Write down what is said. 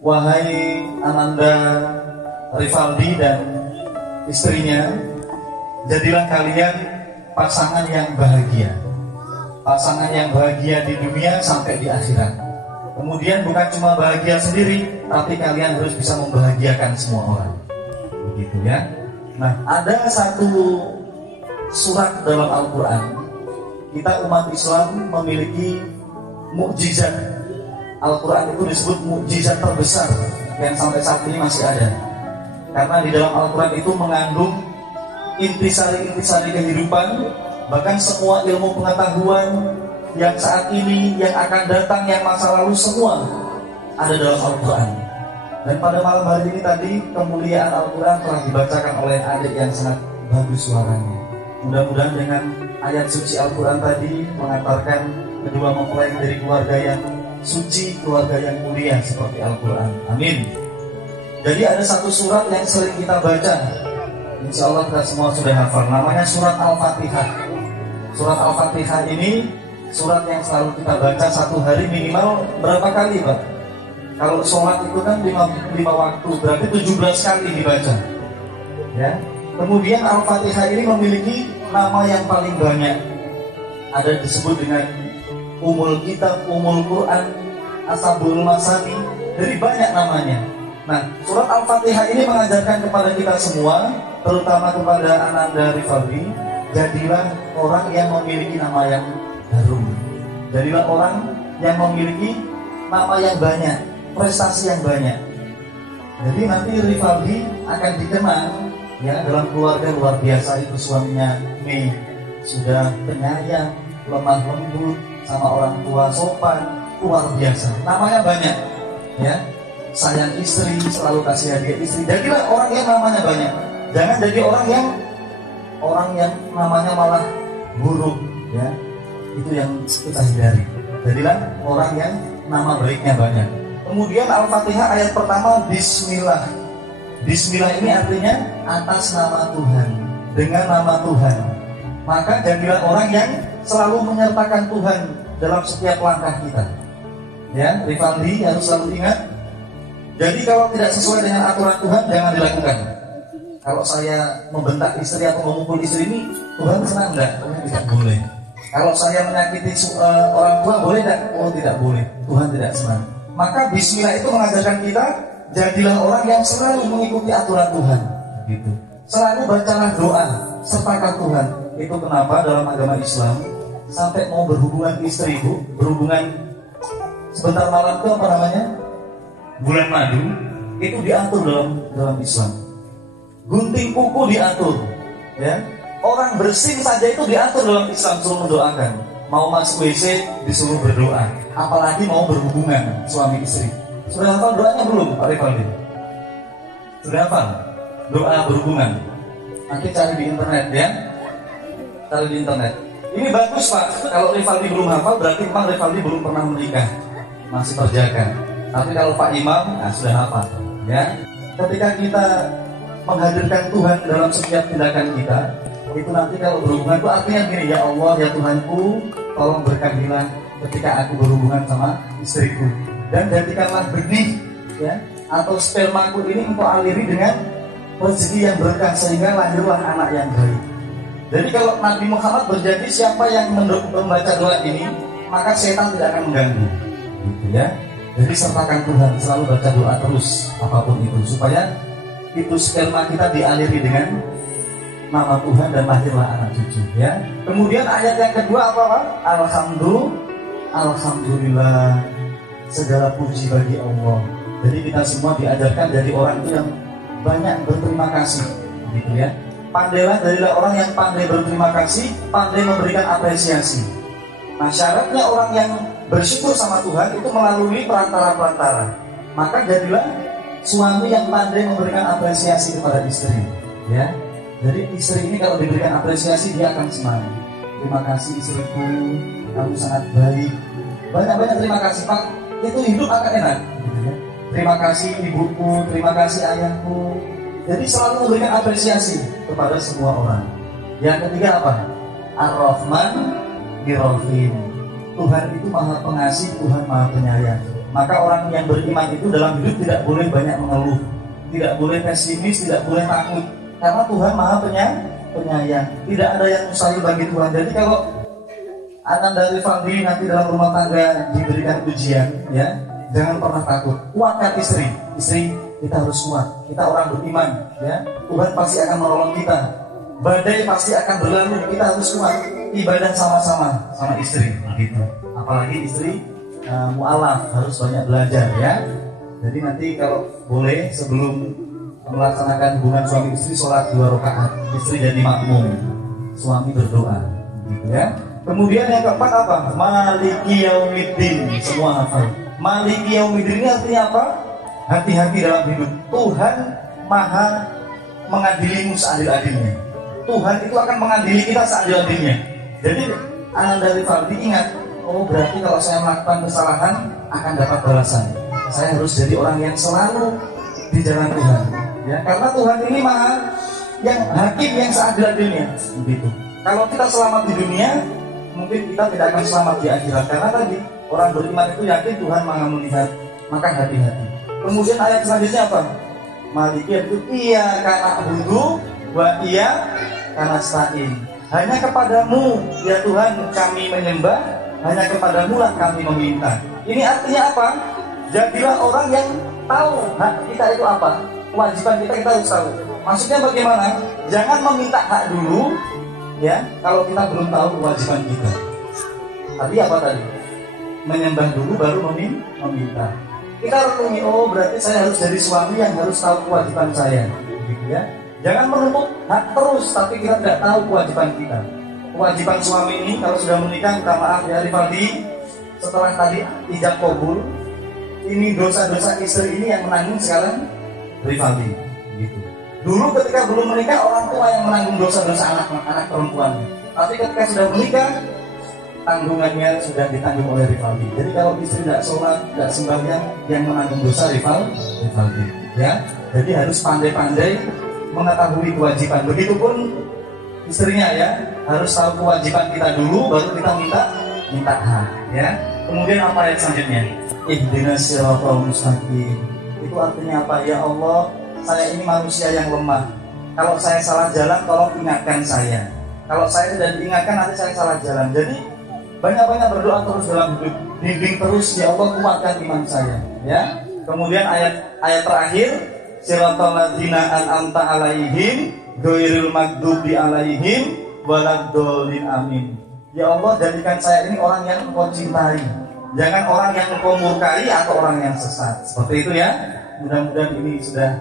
wahai Ananda Rivaldi dan istrinya, jadilah kalian pasangan yang bahagia. Pasangan yang bahagia di dunia sampai di akhirat. Kemudian bukan cuma bahagia sendiri, tapi kalian harus bisa membahagiakan semua orang. Begitu ya. Nah, ada satu surat dalam Al-Quran. Kita umat Islam memiliki mukjizat. Al-Quran itu disebut mukjizat terbesar yang sampai saat ini masih ada. Karena di dalam Al-Quran itu mengandung intisari-intisari kehidupan, bahkan semua ilmu pengetahuan yang saat ini, yang akan datang, yang masa lalu, semua ada dalam Al-Quran. Dan pada malam hari ini tadi, kemuliaan Al-Quran telah dibacakan oleh adik yang sangat bagus suaranya. Mudah-mudahan dengan ayat suci Al-Quran tadi mengantarkan kedua mempelai dari keluarga yang suci, keluarga yang mulia seperti Al-Quran. Amin. Jadi ada satu surat yang sering kita baca, insya Allah kita semua sudah hafal, namanya surat Al-Fatihah. Surat Al-Fatihah ini surat yang selalu kita baca satu hari minimal berapa kali, Pak? Kalau sholat itu kan 5 waktu, berarti 17 kali dibaca. Ya. Kemudian Al-Fatihah ini memiliki nama yang paling banyak. Ada disebut dengan Umul Kitab, Umul Quran, Ashabul Masani, jadi banyak namanya. Nah, surat Al-Fatihah ini mengajarkan kepada kita semua, terutama kepada Ananda Rivaldi, jadilah orang yang memiliki nama yang harum. Jadilah orang yang memiliki nama yang banyak, prestasi yang banyak. Jadi nanti Rivaldi akan dikenal ya dalam keluarga luar biasa. Itu suaminya Mei sudah penyayang, lemah lembut, sama orang tua sopan, luar biasa. Namanya banyak ya. Sayang istri, selalu kasih hadiah istri. Jadilah orang yang namanya banyak. Jangan jadi orang yang namanya malah buruk ya. Itu yang kita hindari. Jadilah orang yang nama baiknya banyak. Kemudian Al-Fatihah ayat pertama Bismillah. Bismillah ini artinya atas nama Tuhan, dengan nama Tuhan. Maka jadilah orang yang selalu menyertakan Tuhan dalam setiap langkah kita. Ya, Rivaldi harus selalu ingat. Jadi kalau tidak sesuai dengan aturan Tuhan, jangan dilakukan. Kalau saya membentak istri atau memukul istri ini, Tuhan senang enggak? Tuhan tidak boleh. Kalau saya menyakiti orang tua, boleh enggak? Oh, tidak boleh. Tuhan tidak senang. Maka Bismillah itu mengajarkan kita, jadilah orang yang selalu mengikuti aturan Tuhan. Gitu. Selalu bacalah doa, sertakan Tuhan. Itu kenapa dalam agama Islam, sampai mau berhubungan istri itu, berhubungan sebentar malam itu apa namanya? Bulan madu, itu diatur dalam Islam. Gunting kuku diatur, ya. Orang bersin saja itu diatur dalam Islam, suruh mendoakan. Mau masuk WC disuruh berdoa, apalagi mau berhubungan suami istri. Sudah hafal doanya belum, Pak Rivaldi? Sudah hafal doa berhubungan? Nanti cari di internet ya, cari di internet. Ini bagus Pak. Kalau Rivaldi belum hafal, berarti memang Rivaldi belum pernah menikah, masih perjaka. Tapi kalau Pak Imam, sudah hafal ya. Ketika kita menghadirkan Tuhan dalam setiap tindakan kita, itu nanti kalau berhubungan itu artinya gini, ya Allah, ya Tuhanku, tolong berkatilah ketika aku berhubungan sama istriku, dan jadikanlah benih ya atau spermaku ini untuk aliri dengan rezeki yang berkah, sehingga lahirlah anak yang baik. Jadi kalau Nabi Muhammad berjanji siapa yang membaca doa ini, maka setan tidak akan mengganggu gitu ya. Jadi sertakan Tuhan, selalu baca doa terus apapun itu, supaya itu sperma kita dialiri dengan nama Tuhan dan lahirlah anak cucu ya. Kemudian ayat yang kedua apa Pak? Alhamdulillah, segala puji bagi Allah. Jadi kita semua diajarkan jadi orang yang banyak berterima kasih gitu ya. Pandailah, jadilah orang yang pandai berterima kasih, pandai memberikan apresiasi. Nah, syaratnya orang yang bersyukur sama Tuhan itu melalui perantara-perantara. Maka jadilah suami yang pandai memberikan apresiasi kepada istri ya. Jadi istri ini kalau diberikan apresiasi, dia akan semangat. Terima kasih istriku, kamu sangat baik. Banyak-banyak terima kasih Pak, itu hidup akan enak gitu ya. Terima kasih ibuku, terima kasih ayahku. Jadi selalu memberikan apresiasi kepada semua orang. Yang ketiga apa? Ar-Rahman Bir-Rahim. Tuhan itu maha pengasih, Tuhan maha penyayang. Maka orang yang beriman itu dalam hidup tidak boleh banyak mengeluh, tidak boleh pesimis, tidak boleh takut, karena Tuhan Maha Penyayang. Tidak ada yang mustahil bagi Tuhan. Jadi kalau Ananda Rifaldi nanti dalam rumah tangga diberikan ujian, ya, jangan pernah takut. Kuatkan istri, kita harus kuat. Kita orang beriman, ya. Tuhan pasti akan menolong kita. Badai pasti akan berlalu, kita harus kuat. Ibadah sama-sama sama istri, gitu. Apalagi istri mu'alaf, harus banyak belajar, ya. Jadi nanti kalau boleh sebelum melaksanakan hubungan suami istri, sholat 2 rakaat, istri jadi makmum, suami berdoa, gitu ya. Kemudian yang keempat apa? Maliki yaumiddin. Semua hafal. Maliki yaumiddin ini artinya apa? Hati-hati dalam hidup. Tuhan Maha mengadilimu seadil-adilnya. Tuhan itu akan mengadili kita seadil-adilnya. Jadi Ananda Rifaldi ingat, oh berarti kalau saya melakukan kesalahan akan dapat balasan. Saya harus jadi orang yang selalu di jalan Tuhan, ya, karena Tuhan ini Maha yang hakim yang seadil-adilnya. Begitu. Kalau kita selamat di dunia, mungkin kita tidak akan selamat di akhirat, karena tadi orang beriman itu yakin Tuhan Maha melihat, maka hati-hati. Kemudian ayat selanjutnya apa? Maliki itu iya karena budu wa iya karena stain. Hanya kepadamu ya Tuhan kami menyembah, hanya kepadamu lah kami meminta. Ini artinya apa? Jadilah orang yang tahu hak kita itu apa, kewajiban kita harus tahu. Maksudnya bagaimana? Jangan meminta hak dulu, ya, kalau kita belum tahu kewajiban kita. Tadi apa tadi? Menyembah dulu baru meminta. Kita renungi, oh berarti saya harus jadi suami yang harus tahu kewajiban saya, gitu ya. Jangan menuntut hak terus, tapi kita tidak tahu kewajiban kita. Kewajiban suami ini kalau sudah menikah, minta maaf ya Rifaldi, setelah tadi ijab kabul, ini dosa-dosa istri ini yang menanggung sekarang Rifaldi, gitu. Dulu ketika belum menikah, orang tua yang menanggung dosa-dosa anak perempuannya. Tapi ketika sudah menikah, tanggungannya sudah ditanggung oleh Rifaldi. Jadi kalau istri tidak sholat, tidak sembahyang, yang menanggung dosa Rifaldi, ya. Jadi harus pandai-pandai mengetahui kewajiban. Begitupun istrinya, ya, harus tahu kewajiban kita dulu, baru kita minta hak, ya. Kemudian apa ayat selanjutnya? Ihdinas siratal mustaqim. Itu artinya apa? Ya Allah, saya ini manusia yang lemah. Kalau saya salah jalan, tolong ingatkan saya. Kalau saya tidak diingatkan, nanti saya salah jalan. Jadi banyak-banyak berdoa terus dalam hidup. Bimbing terus ya Allah, kuatkan iman saya, ya. Kemudian ayat terakhir, siratal ladzina an'amta alaihim ghairil maghdubi alaihim waladdallin amin. Ya Allah, jadikan saya ini orang yang Engkau cintai, jangan orang yang Engkau murkai atau orang yang sesat. Seperti itu, ya. Mudah-mudahan ini sudah